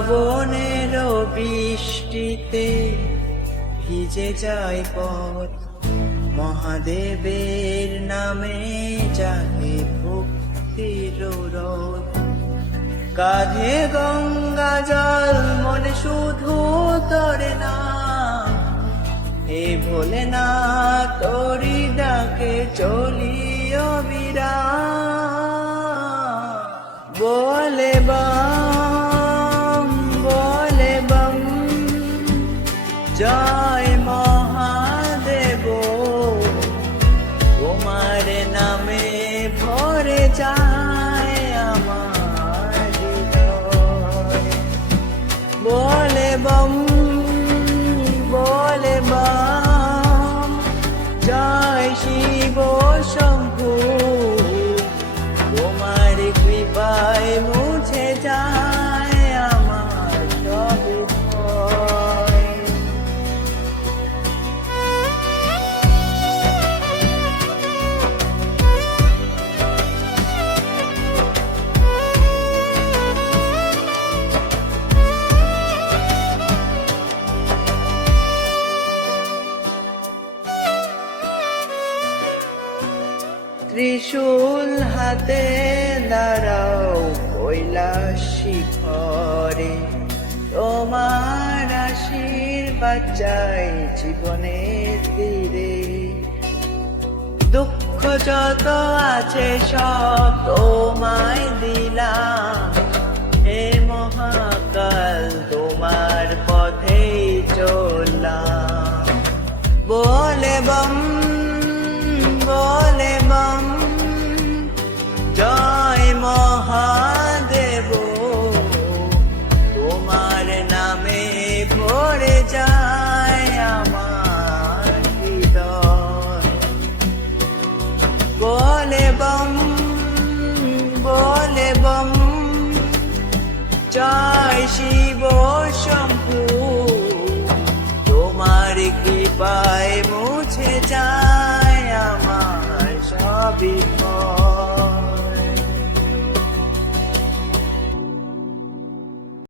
শ্রাবণের বৃষ্টিতে ভিজে যায় পথ, মহাদেবের নামে জাগে ভক্তির রথ। কাঁধে গঙ্গা জল, মনে শুধু তোরে না, হে ভোলেনাথ তোরি ডাকে চলি অবিরাম। বলে বম বলে বম, জয় মহাদেব, তোমার নামে ভরে যায় আমার হৃদয়। বলে বম বলে বম, জয় শিব শম্ভু, তোমার কৃপায় মুছে যায় আমার সব ভয়। ত্রিশূল হাতে দাঁড়াও কৈলাস শিখরে, তোমার আশীর্বাদ চাই জীবনের তীরে। দুঃখ যত আছে সব তোমায় দিলাম, হে মহাকাল তোমার পথেই চললাম। বলে বম